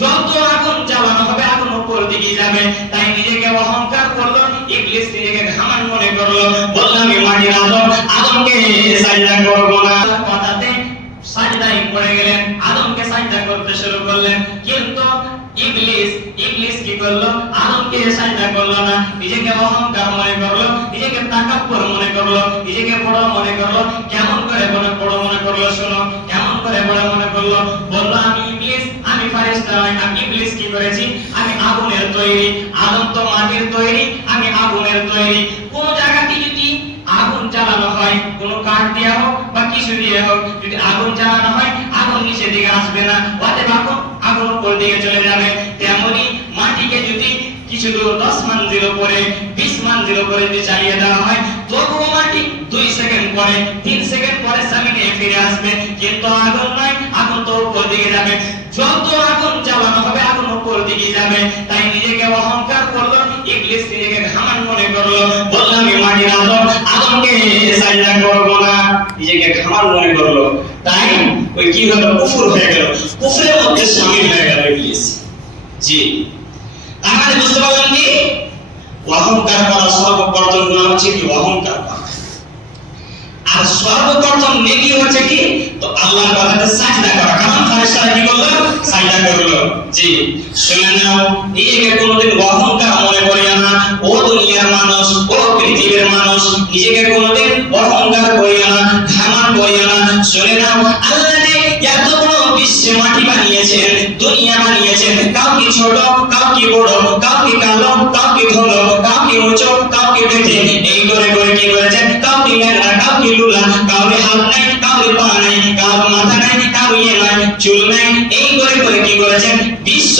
যত আগুন জ্বালানো হবে আগুন উপর দিকে যাবে। তাই নিজেকে অহংকার করলো, ইবলিস নিজেকে ঘামান মনে করলো, বলল আমি মাটির আদম, আদমকে সাজদা করব না। কথাতে সাজদায় পড়ে গেলেন, আদমকে সাজদা করতে শুরু করলেন। কিন্তু ইবলিস কি করলো? আদমকে সাজদা করলো না, নিজেকে অহংকার মনে করলো, নিজেকে তাকাব্বুর মনে করলো, নিজেকে বড় মনে করলো। কেমন করে বড় মনে করলো? শোনো, কেমন করে বড় মনে করলো? বললো আমি ইবলিস, আমি ফেরেশতা নই। আমি ইবলিস কি করেছি? আমি আগুনের তৈরি, আদম তো মাটির তৈরি, আমি আগুনের তৈরি। কোন জায়গাতে যদি আগুন জ্বালানো হয়, কোন কাঠ দিয়ে হোক বা কিছু দিয়ে হোক, যদি আগুন জ্বালানো হয় আগুন নিচের দিকে আসবে না, অতএব আগুন উপর দিকে চলে যাবে। তেমনি মাটিকে যদি কিছু দূর 10 মানজিল উপরে 20 মানজিল উপরে যদি চালিয়ে দেওয়া হয়, তবুও মাটি 2 সেকেন্ড পরে 3 সেকেন্ড পরে জমিনে ফিরে আসবে। কিন্তু আগুন নয়, আগুন তো উপর দিকে যাবে। যত আগুন জ্বালানো হবে আগুন উপর দিকে যাবে। তাই নিজেকে অহংকার করলো, ইবলিস নিজেকে ঘামান মনে করলো, বলল আমি মাটির আদম, আদমকে সাজদা করব না, নিজেকে ঘামান মনে করলো। তাই ওই কি হলো? কুফর হয়ে গেল, কুফরের মধ্যে শামিল হয়ে গেল ইবলিস। জি, তাহলে বুঝতে পারলেন কি? অহংকার করা সর্বপ্রথম গুনাহ হচ্ছে কি? অহংকার করা। আর সর্বপ্রথম নেকি হচ্ছে কি? তো আল্লাহর কথাতে সাজদা করা। কারণ ফেরেশতারা কি করলো? সাজদা করলো। জি, শুনে নাও, নিজেকে কোনোদিন অহংকার মনে করিও না। ও দুনিয়ার মানুষ, ও পৃথিবীর মানুষ, নিজেকে কোনোদিন অহংকার করিও না, ঘামান করিও না। শুনে নাও, আল্লাহ যে এত বড় বিশ্বে মাটি বানিয়েছেন, দুনিয়া বানিয়েছেন, কাউকে ছোট, কাউকে বড়, কাউকে কালো, কাউকে ধলো, কাউকে উঁচু, কাউকে বেঁটে, এই করে করে কি করেছেন? কাউকে ল্যাংড়া, কাউকে লুলা, কাউরে হাত নাই, কাউরে পা নাই, কাউর মাথা নাই, কাউর ইয়ে নাই, চুল নাই, এই করে করে কি করেছেন? বিশ্ব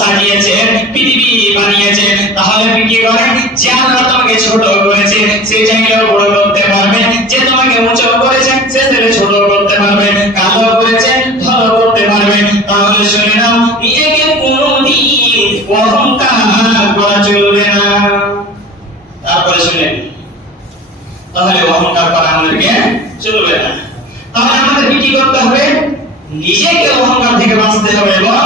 সাজিয়েছেন, পৃথিবী বানিয়েছেন। তাহলে কি করেন? যে আল্লাহ তোমাকে ছোট করেছে সে চাইলেও বড় করতে পারবে, যে তোমাকে উঁচু করেছে সে চাইলে ছোট করতে পারবে, কালো করেছে ভালো করতে পারবে। তাহলে শুনে নাও, নিজেকে কোনোদিন অহংকার করা চলবে না। তারপরে শুনেন, তাহলে অহংকার করা আমাদেরকে চলবে না। তাহলে আমাদের কি করতে হবে? নিজেকে অহংকার থেকে বাঁচতে হবে এবং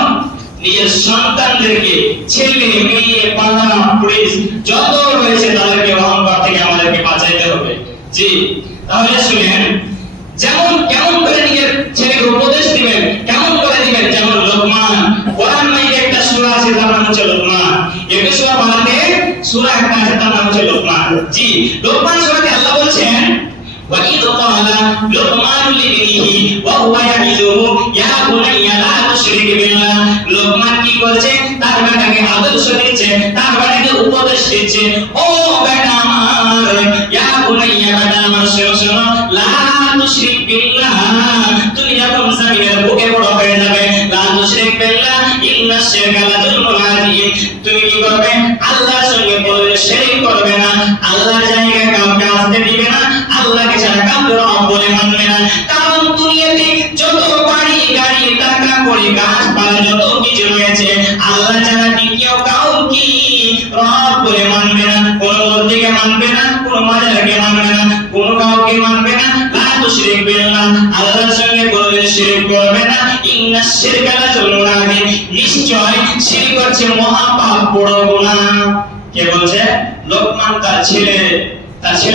নিজের সন্তানদেরকে, ছেলে মেয়ে পাড়া পুলিশ যত রয়েছে তাদেরকে অহংকার থেকে আমাদেরকে বাঁচাইতে হবে। জি, তাহলে শুনেন, যেমন কেমন করে নিজের ছেলেকে উপদেশ দিবেন, কেমন করে দিবেন? যেমন লোকমান, কোরআন মাইকে একটা সূরা আছে তার নাম হচ্ছে লোকমান। এই সূরা বানাতে সূরা একটা আছে তার নাম হচ্ছে লোকমান। জি, লোকমান সূরাতে আল্লাহ বলছেন وَإِذْ قَالَ لُقْمَانُ لِابْنِهِ وَهُوَ يَعِظُهُ يَا بُنَيَّ لَا تُشْرِكْ بِاللَّهِ। লোকমান কি করছে? তার বেটাকে আদর্শ দিচ্ছে, তার বেটাকে উপদেশ দিচ্ছে, ও বেটা আমার, ইয়া বুনাইয়া, বেটা আমার, শোনো, লা তুশরিক বিল্লাহ, তুমি যখন জমিনের বুকে বড় হয়ে যাবে, লা তুশরিক বিল্লাহ ইন্নাশ শিরকা লাযুলমুন আযীম, তুমি কি করবে? আল্লাহর সঙ্গে কোনোদিন শিরক করবে না, আল্লাহর জায়গায় কাউকে আসতে দিবে না, আল্লাহকে ছাড়া কাউকে রব বলে মানবে না। কারণ দুনিয়াতে যত বাড়ি গাড়ি টাকা কড়ি গাছপালা যত কিছু রয়েছে, আল্লাহ ছাড়া দ্বিতীয় কাউকে রব বলে মানবে না, কোন মূর্তিকে মানবে না, কোন মাজারকে মানবে না, কোন কাউকে মানবে না। লা তুশরিক বিল্লাহ, আল্লাহর সঙ্গে কোনোদিন শিরক করবে না। ইন্নাশ শিরকা লাযুলমুন আযীম, নিশ্চয় শিরক হচ্ছে মহা পাপ, বড় গুনাহ। কে বলছে? লোকমান তার ছেলে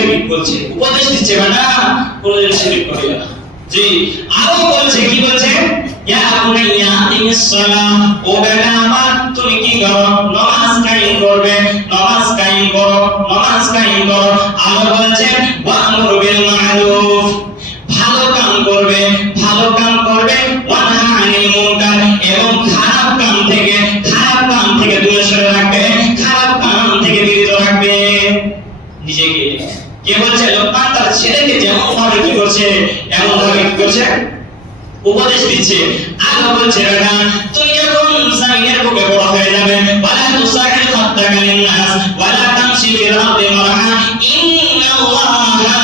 কি বলছে? উপদেশ দিচ্ছে, বেটা কোনোদিন শিরক করিও না। জি, আরো বলছে, কি বলছে? ইয়া বুনাইয়া আকিমিস সালাহ, ও বেটা আমার, তুমি কি করো? নামাজ কায়েম করবে, নামাজ কায়েম করো, নামাজ কায়েম করো। আরো বলছে ওয়া'মুর বিল মা'রুফ, ভালো কাম করবে, ভালো কাম করবে, ওয়ানহা আনিল মুনকার, এবং খারাপ কাম থেকে দূরে সরে রাখবে, খারাপ কাম থেকে বিরত রাখবে নিজেকে। কে বলছে? লোকমান তার ছেলেকে যেমন ভাবে কি করছে, এমন ভাবে কি করছে? উপদেশ দিচ্ছে। আল্লাহ বলছে, বেটা তুমি যখন জমিনের বুকে বড় হয়ে যাবে, ওয়ালা তুসাহিল খাত্তাকা লিন-নাস ওয়ালা তামশি ফিল আরদি মারহা ইন্নাল্লাহা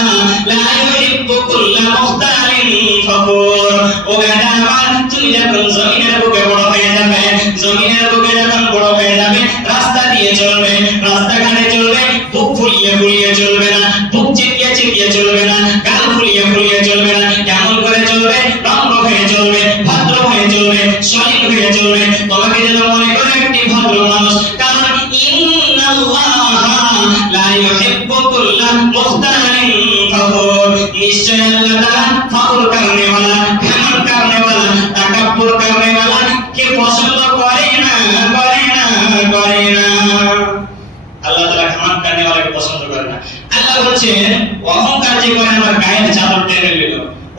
লা ইউহিব্বু কুল্লা মুখতালিন ফাখুর। ও বেটা আমার, তুমি যখন জমিনের বুকে বড় হয়ে যাবে, জমিনের বুকে যখন বড় হয়ে যাবে, রাস্তা দিয়ে চলবে, রাস্তাঘাটে চলবে, বুক ফুলিয়ে ফুলিয়ে চলবে না, বুক চিটিয়ে চিটিয়ে চলবে না, গাল ফুলিয়ে ফুলিয়ে চলবে না। কেমন করে চলবে? নম্র হয়ে চলবে, ভদ্র হয়ে চলবে, সলিম হয়ে চলবে। তোমাকে আমাকে যেন মনে করে একটি ভদ্র মানুষ, কারণ ইন্নাল্লাহা লা ইউহিব্বু কুল্লা মুখতালিন ফখুর, নিশ্চয় আল্লাহ তাআলা ফখর করনে वाला, ঘমন্ড করনে वाला, তাকাব্বুর করনে वाला কে পছন্দ করে না, করে না, করে না। আল্লাহ তাআলা ঘমন্ড করনে वाला কে পছন্দ করে না। আল্লাহ বলেন অহংকার যে করে আমার গায়ের চাদর টেনে নিল,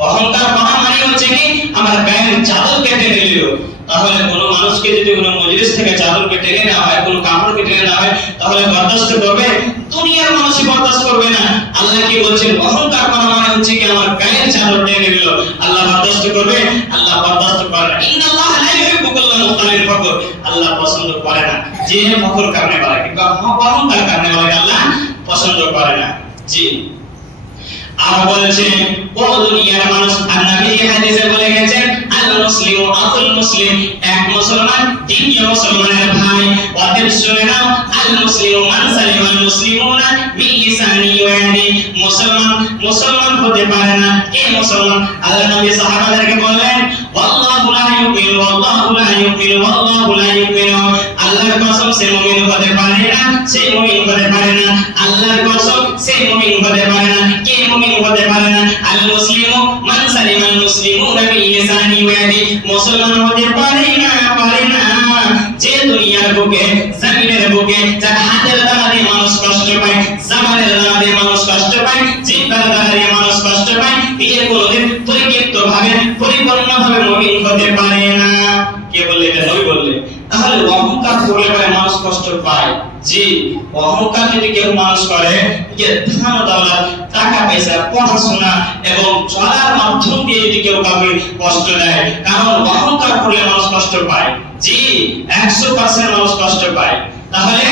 অহংকার করা মানে হচ্ছে কি আমার গায়ের চাদর কেটে নিল। তাহলে কোন মানুষকে যদি কোন মজলিস থেকে চাদর কেটে নেওয়া হয়, কোন কাপড় কেটে নেওয়া হয়, তাহলে বরদাস্ত করবে? দুনিয়ার মানুষই বরদাস্ত করবে না। আল্লাহ কি বলছেন? অহংকার করা মানে হচ্ছে কি আমার গায়ের চাদর টেনে নিল। আল্লাহ বরদাস্ত করবে? আল্লাহ বরদাস্ত করে না। ইন্নাল্লাহ লা ইউহিব্বু কুল্লা মুখতালিন ফখুর, আল্লাহ পছন্দ করে না যে ফখর করনে वाला, কিন্তু অহংকার করনে वाला আল্লাহ পছন্দ করে না। জি, আর বলেছেন ও দুনিয়ার মানুষ, নবী হাদিসে বলে গেছেন আল মুসলিমু আকুল মুসলিম, এক মুসলমান দ্বিতীয় মুসলমানের ভাই। অতএব শুনে নাও, আল মুসলিমু মান সালিমাল মুসলিমুনা মিন লিসানি ওয়া ইয়াদি, মুসলমান মুসলমান হতে পারে না কে মুসলমান? আল্লাহ নবী সাহাবাদেরকে বললেন ওয়াল্লাহু লা ইউমিনু, ওয়াল্লাহু লা ইউমিনু, ওয়াল্লাহু লা ইউমিনু, আল্লাহর কসম সে মুমিন হতে পারে না, সে মুমিন হতে পারে না, আল্লাহর কসম সে মুমিন হতে পারে না। কে মুমিন হতে পারে না? আল মুসলিমু মান সালিমাল মুসলিমুনা মিন লিসানি ওয়া ইয়াদি, মুসলমান হতে পারে না, পারে না যে দুনিয়ার বুকে, জমিনের বুকে যার হাতের দ্বারা দিয়ে মানুষ কষ্ট পায়, জবানের দ্বারা দিয়ে মানুষ কষ্ট পায়, জিহ্বার দ্বারা দিয়ে মানুষ কষ্ট পায়, নিজের কোনদিন পরিপূর্ণভাবে পরিপূর্ণভাবে মুমিন হতে পারে না। কে বললে? এটা নবী বললে। তাহলে অহংকার করলে পরে মানুষ কষ্ট পায়। জি, অহংকার যদি কেউ মানুষ করে, যে ধন দৌলত, টাকা পয়সা, পড়াশোনা এবং চলার মাধ্যম দিয়ে যদি কেউ কাউকে কষ্ট দেয়, কারণ অহংকার করলে মানুষ কষ্ট পায়। জি, 100% মানুষ কষ্ট পায়। তাহলে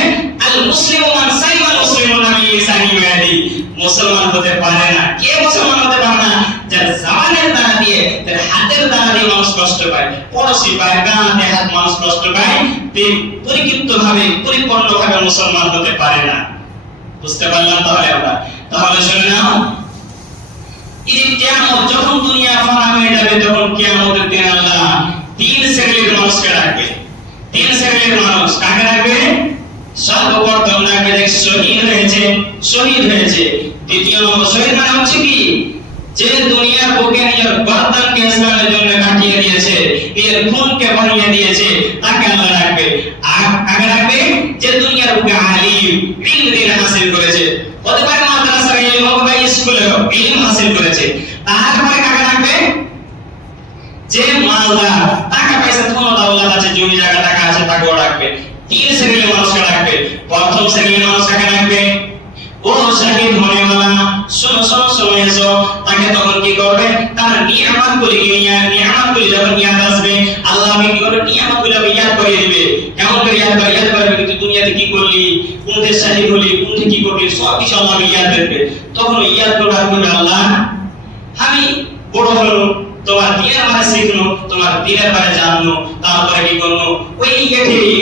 আল মুসলিমু মান সালিমাল মুসলিমুনা মিন লিসানি ওয়া ইয়াদি, মুসলমান হতে পারে না। কে মুসলমান হতে পারে না? যার জবানের দ্বারা দিয়ে, যার হাতের দ্বারা দিয়ে মানুষ কষ্ট পায়, পড়শি পায়, গানে হাত মানুষ কষ্ট পায়, তিনি পরিকৃতভাবে পরিপূর্ণভাবে মুসলমান হতে পারে না। বুঝতে পারলাম? তাহলে আমরা তাহলে শুনে নাও, এই কিয়ামত যখন দুনিয়া ফানা হয়ে যাবে, তখন কিয়ামতের দিন আল্লাহ তিন শ্রেণীর মানুষকে রাখবে। তিন শ্রেণীর মানুষ কাকে রাখবে? সর্বপ্রথম রাখবে শহীদ হয়েছে, শহীদ হয়েছে। দ্বিতীয় নম্বর শহীদ মানে হচ্ছে কি? যে দুনিয়ার বুকে নিজের গর্দানকে ইসলামের জন্য কাটিয়ে দিয়েছে, নিজের খুনকে বানিয়ে দিয়েছে, তাকে আল্লাহ রাখবে। আর কাকে রাখবে? যে দুনিয়ার বুকে আলিম, ইলম হাসিল করেছে, হতে পারে মাদ্রাসার ইলম হোক বা স্কুলে হোক, ইলম হাসিল করেছে। তারপরে কাকে রাখবে? যে মালদার, টাকা পয়সা, ধন দৌলত আছে, জমি জায়গা টাকা আছে, তাকেও রাখবে। তিন শ্রেণীর মানুষকে রাখবে। প্রথম শ্রেণীর মানুষ কাকে রাখবে? ও শহীদ होने वाला, सुनो सुनो सुनो এসো। তাকে তখন কি করবে? তার নিয়ামতগুলি যখন ইয়াদ আসবে, আল্লাহ কি করবে? নিয়ামতগুলি ইয়াদ করে দিবে। কেমন করে ইয়াদ করে? ইয়াদ করবে কিন্তু দুনিয়াতে কি করলি, কোন দেশ শহীদ হলি, কোন কি করলি, সব কিছু আল্লাহ ইয়াদ করবে। তখন ইয়াদ করবে আল্লাহ, আমি বড় হলো, তোমার দিনের বারে শিখলো, তোমার দিনের বারে জানলো, তারপরে কি করলো? ওই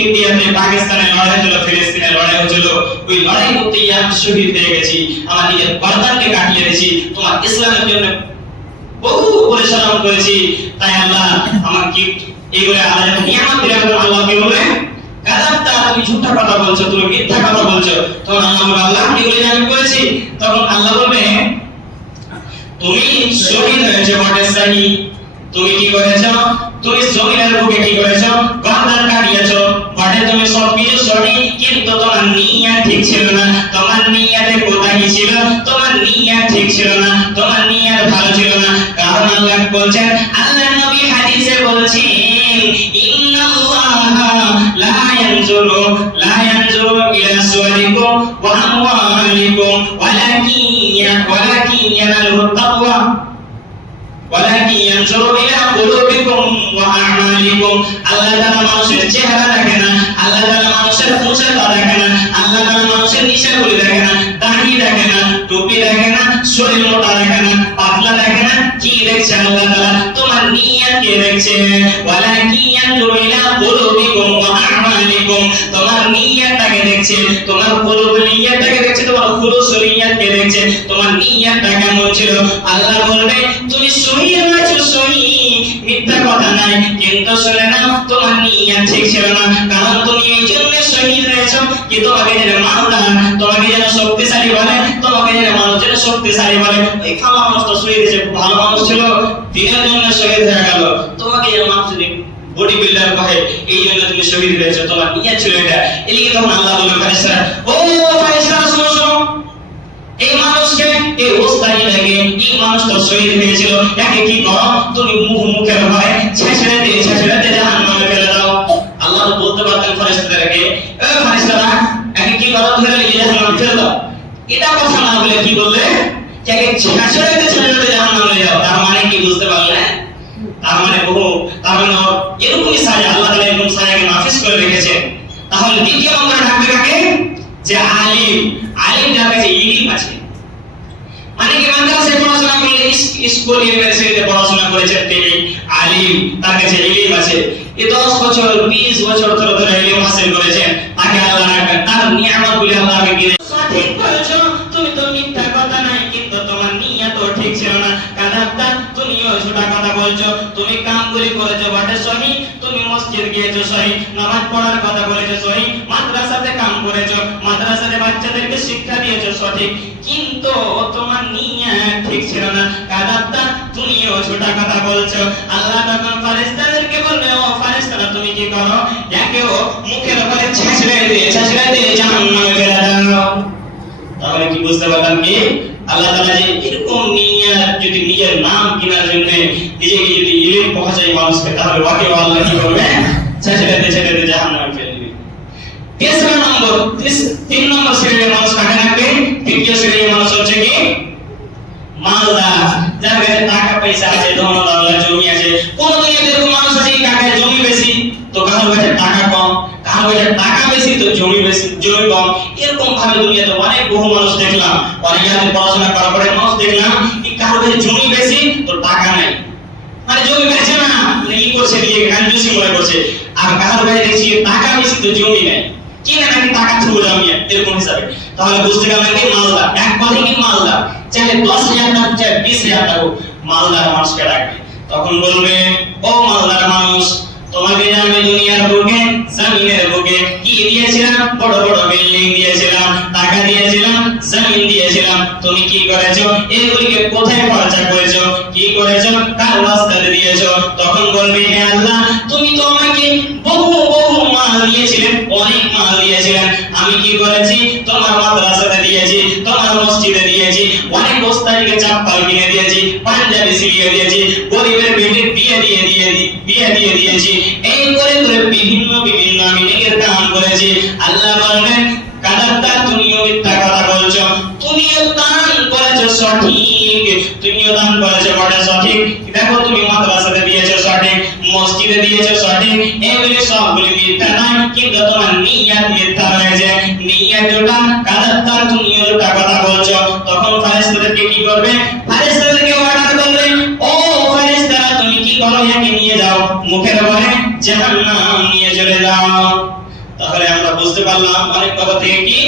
ইন্ডিয়াতে, পাকিস্তানে লড়াই হলো, ফিলিস্তিনে লড়াই হচ্ছিল, ওই লড়াই করতে আমি শহীদ হয়ে গেছি, আমার নিজের গর্দানকে কাটিয়ে দিয়েছি, তোমার ইসলামের জন্য বহু পরিশ্রম করেছি। তাই আল্লাহ আমার কি এইগুলো আল্লাহ যখন নিয়ামত দিলেন, আল্লাহ কি বলবে? গাদাবতা, তুমি ঝুঠা কথা বলছো, তুমি মিথ্যা কথা বলছো। তখন আল্লাহ বলবে, আল্লাহ এগুলো আমি করেছি। তখন আল্লাহ বলবে, তুমি শহীদ হয়েছে বটে সাহি, তুমি কি করেছো? তুমি জমিনের বুকে কি করেছো? গর্দান কাটিয়েছো বটে, তুমি সবকিছু সঠিক, কিন্তু তোমার নিয়ত ঠিক ছিল না। তোমার নিয়তে কোথায় ছিল? তোমার নিয়ত ঠিক ছিল না, তোমার নিয়ত ভালো ছিল না। কারণ আল্লাহ বলছেন, আল্লাহ নবী হাদিসে বলছেন, ইন্নাল্লাহা লা ইয়ানজুরু ইলা সুওয়ারিকুম ওয়া আমওয়ালিকুম ওয়ালাকিন ইয়ানালুহু তাকওয়া ওয়ালাকিন ইয়ানজুরু ইলা কুলুবিকুম ওয়া আ'মালিকুম। আল্লাহ তাআলা মানুষের চেহারা দেখে না, আল্লাহ তাআলা মানুষের উচ্চতা দেখে না, আল্লাহ তাআলা মানুষের নিশাগুলি দেখে না, দাড়ি দেখে না, টুপি দেখে না, শরীর মোটা দেখে না, পাতলা দেখে না। কি দেখছে আল্লাহ তাআলা? তোমার নিয়তকে দেখছে। ওয়ালাকিন ইয়ানজুরু ইলা কুলুবিকুম ওয়া আ'মালিকুম, তোমার নিয়তটাকে দেখছে, তোমার কুলুব নিয়তটাকে দেখছে, তোমার খুলুস নিয়তকে দেখছে, তোমার নিয়তটা কেমন ছিল। আল্লাহ বলবে, তুমি শহীদ হয়েছো, শহীদ, মিথ্যা কথা নাই, কিন্তু শুনে নাও, তোমার নিয়ত ঠিক ছিল না। কারণ তুমি এই জন্য শহীদ হয়েছো কি তোমাকে যেন মানুষরা তোমাকে যেন শক্তিশালী বলে, তোমাকে যেন মানুষ যেন শক্তিশালী বলে। ওই খালা মানুষ তো শহীদ হয়েছে, ভালো মানুষ ছিল, দিনের জন্য শহীদ হয়ে গেল। তোমাকে যেন মানুষ বডি বিল্ডার কহে, এই জন্য তুমি শহীদ হয়েছো, তোমার নিয়ত ছিল এটা। এদিকে তখন আল্লাহ বলল ফেরেশতারা, ও ফেরেশতারা শোনো শোনো, এই মানুষকে এই ওস্তাদিটাকে এই মানুষ তো শহীদ হয়েছিল, একে কি করো তুমি মুখের ভয়ে ছেঁচড়ে দিয়ে জাহান্নামে ফেলে দাও। আল্লাহ তো বলতে পারতেন ফেরেশতাদেরকে, এ ফেরেশতারা একে কি করো ধরে নিয়ে জাহান্নামে ফেলে দাও। এটা কথা না বলে কি বললে, একে ছেঁচড়ে দিয়ে জাহান্নামে যাও। তার মানে কি বুঝতে পারলেন? তার মানে এরকমই সাজা আল্লাহ তাআলা এরকম সাজাকে নাফিজ করে রেখেছেন। তাহলে দ্বিতীয় নম্বরে থাকবে কাকে? যে আলিম। আলিম যার কাছে ইলম আছে, মানে কি মাদ্রাসায় পড়াশোনা করলে, স্কুল ইউনিভার্সিটিতে পড়াশোনা করেছেন তিনি আলিম, তার কাছে ইলম আছে। এই 10 বছর 20 বছর ধরে ইলম হাসিল করেছেন, তাকে আল্লাহ রাখবেন, তার নিয়ামতগুলি আল্লাহকে দিয়ে। সঠিক বলেছো, তুমি তো মিথ্যা কথা নাই, কিন্তু তোমার নিয়ত ঠিক ছিল না। কাদাবতা, তুমিও ছোটা কথা বলছো, তুমি কামগুলি করেছো বটে সহি, তুমি মসজিদ গিয়েছো সহি, নামাজ পড়ার কথা বলেছো সহি, মাদ্রাসাতে কাম করেছো, মাদ্রাসাতে বাচ্চাদেরকে শিক্ষা দিয়েছো সঠিক, কিন্তু তোমার নিয়ত ঠিক ছিল না। কাদাবতা, তুমিও ছোটা কথা বলছো। আল্লাহ তখন ফেরেশতাদেরকে বলবে, ও ফেরেশতারা তুমি কি করো, একেও মুখের উপরে ছেঁচড়ে দিয়ে জাহান্নামে ফেলে দাও। তাহলে কি বুঝতে পারলাম কি আল্লাহ তাআলা যে এরকম নিয়ত যদি নিজের নাম কেনার জন্য নিজেকে যদি ইলম পৌঁছায় মানুষকে, তাহলে ওকে আল্লাহ কি করবে, ছেঁচড়ে দিয়ে জাহান্নামে ফেলে দিবে। তিন নম্বর শ্রেণীর মানুষ কাকে রাখবে? তৃতীয় শ্রেণীর মানুষ হচ্ছে কি মালদার, যার কাছে টাকা পয়সা আছে, ধন দৌলত জমি আছে। কোন দুনিয়াতে এরকম মানুষ আছে কাছে জমি বেশি তো কারোর কাছে টাকা কম, কারোর কাছে টাকা বেশি তো জমি কম। এরকম ভাবে দুনিয়াতে অনেক বহু মানুষ দেখলাম, অনেক হাতে পড়াশোনা করার পরে মানুষ দেখলাম কারোর কাছে জমি বেশি তো টাকা নাই, মানে জমি বেচে না, মানে কি করছে দিয়ে গাঞ্জুসি মনে করছে। আর কারোর কাছে দেখছি টাকা বেশি তো জমি নাই, কিনে নাকি টাকা থুবো জমিয়ে, এরকম হিসাবে। তাহলে বুঝতে গেলাম কি মালদার, এক কথা কি মালদার, চাইলে 10,000 টাকা চাই 20,000 টাকা মালদার মানুষকে রাখবে। তখন বলবে, ও মালদার মানুষ, তোমাকে আমি দুনিয়ার বুকে জমিনের বুকে কি দিয়েছিলাম? বড় বড় বিল্ডিং দিয়েছিলাম, টাকা দিয়েছিলাম, জমিন দিয়েছিলাম, তুমি কি করেছো? এগুলিকে কোথায় খরচা করেছো? কি করেছো? কার রাস্তাতে দিয়েছো? তখন বলবে, হে আল্লাহ, তুমি তো আমাকে বহু বহু মাল দিয়েছিলেন, অনেক মাল দিয়েছিলেন, আমি কি করেছি? তোমার মাদ্রাসাতে দিয়েছি, তোমার মসজিদে দিয়েছি, অনেক বস্তানিকে চাপ্পাল কিনে দিয়েছি, পাঞ্জাবি সিলিয়ে দিয়েছি, গরিবের বেটির বিয়ে দিয়ে দিয়েছি, এই করে করে বিভিন্ন আমি নেকের কাম করেছি। আল্লাহ বলবেন, কাদাবতা, তুমিও মিথ্যা কথা বলছো, তুমিও দান করেছো সঠিক, তুমিও দান করেছো বটে সঠিক। দেখো তুমি মাদ্রাসাতে দিয়েছো সঠিক, মসজিদে দিয়েছো সঠিক, এগুলি সবগুলি মিথ্যা নয়, কিন্তু তোমার নিয়ত মিথ্যা হয়েছে। নিয়ত যেটা, কাদাবতা, তুমিও যেটা কথা বলছো। তখন ফেরেশতাদেরকে কি করবে? ফেরেশতাদেরকে অর্ডার করবে, ও ফেরেশতারা, তুমি কি করো? একে নিয়ে যাও, মুখের উপরে জাহান্নাম নিয়ে চলে যাও। তাহলে আমরা বুঝতে পারলাম অনেক কথা থেকে কি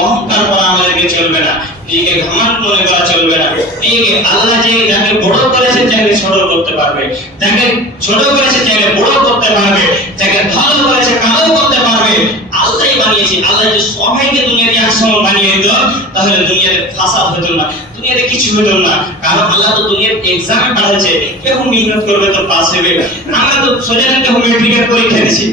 অহংকার করা আমাদেরকে চলবে না, নিজেকে ঘমন্ড মনে করা চলবে না। নিজেকে আল্লাহ যে যাকে বড় করেছে চাইলে ছোট করতে পারবে, যাকে ছোট করেছে চাইলে বড় করতে পারবে, যাকে ভালো করেছে কালো করতে পারবে। আল্লাহই বানিয়েছে, আল্লাহ যদি সবাইকে দুনিয়াতে একসঙ্গে বানিয়ে দিত তাহলে দুনিয়াতে ফাসাদ হতো না, দুনিয়াতে কিছু হতো না। কারণ আল্লাহ তো দুনিয়ার এক্সামে পাঠাচ্ছে, কেউ মেহনত করবে তো পাস হবে। আমরা তো সোজা কেউ মেট্রিকের পরীক্ষা দিচ্ছি,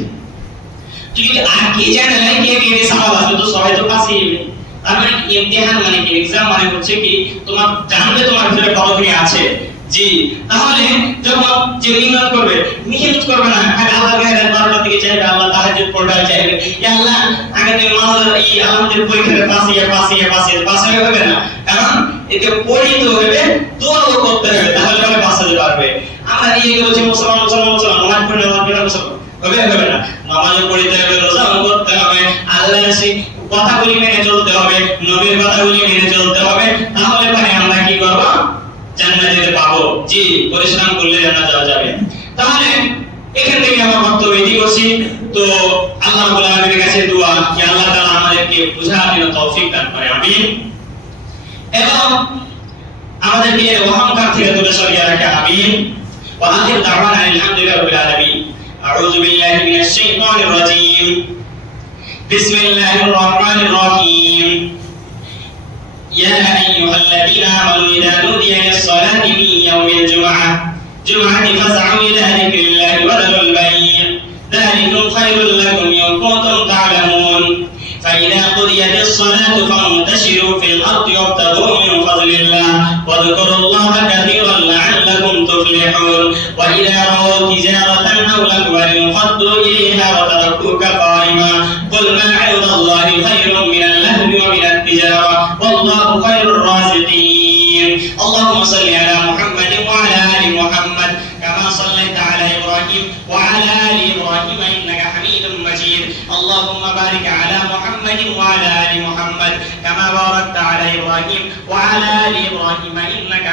তুই যদি আগে জানা নাই কে কে সওয়াল আসবে তো সবাই তো পাসই হবে। তার মানে কি ইমতিহান মানে কি, এক্সাম মানে হচ্ছে কি তোমার জানবে তোমার ভিতরে কতখানি আছে। জি, তাহলে যখন যে মেহনত করবে না, খালি আল্লাহর কাছে 12টা থেকে চাইবে, আল্লাহ তাহাজ্জুদ পড়া চাইবে, ইয়া আল্লাহ আগে তুমি মাওলানা এই আলহামদুলিল্লাহ পরীক্ষাতে পাস হবে না। কারণ এতে পড়িতে হবে, দোয়াও করতে হবে, তাহলে পরে পাস হতে পারবে। আমরা দিয়ে বলছি মুসলমান নামাজ পড়লে মুসলমান হবে না। নামাজও পড়তে হবে, রোজাও করতে হবে, আল্লাহর সেই কথাগুলি মেনে চলতে হবে, নবীর কথাগুলি মেনে চলতে হবে, তাহলে পরে আমরা কি করব? জান্নাত যেতে পাবো। জি, পরিশ্রম করলে জান্নাত যাওয়া যাবে। তাহলে এখান থেকে আমরা বক্তব্য এটি করছি। তো আল্লাহ রাব্বুল আলামিনের কাছে দোয়া কি আল্লাহ তাআলা আমাদেরকে বুঝার জন্য তৌফিক দান করে, আমিন। এবং আমাদেরকে অহংকার থেকে দূরে সরিয়ে রাখে, আমিন। ওয়া আখির দাওয়ানা আলহামদুলিল্লাহি রাব্বিল আলামিন। أعوذ بالله من الشيطان الرجيم بسم الله الرحمن الرحيم يا أيها الذين آمنوا إذا نودي للصلاة من يوم الجمعة فاسعوا إلى ذكر الله وذروا البيع ذلكم خير لكم إن كنتم تعلمون فإذا قضيت الصلاة فانتشروا في الأرض وابتغوا من فضل الله واذكروا الله كثيرا لعلكم تفلحون وإذا رأوا تجارة أو لهوا انفضوا إليها وتركوك قائما قل ما عند الله خير من اللهو ومن التجارة والله خير الرازقين اللهم صل على محمد وعلى آل محمد كما صليت على إبراهيم وعلى آل إبراهيم إنك حميد مجيد اللهم بارك على محمد وعلى آل محمد كما باركت على إبراهيم وعلى آل إبراهيم إنك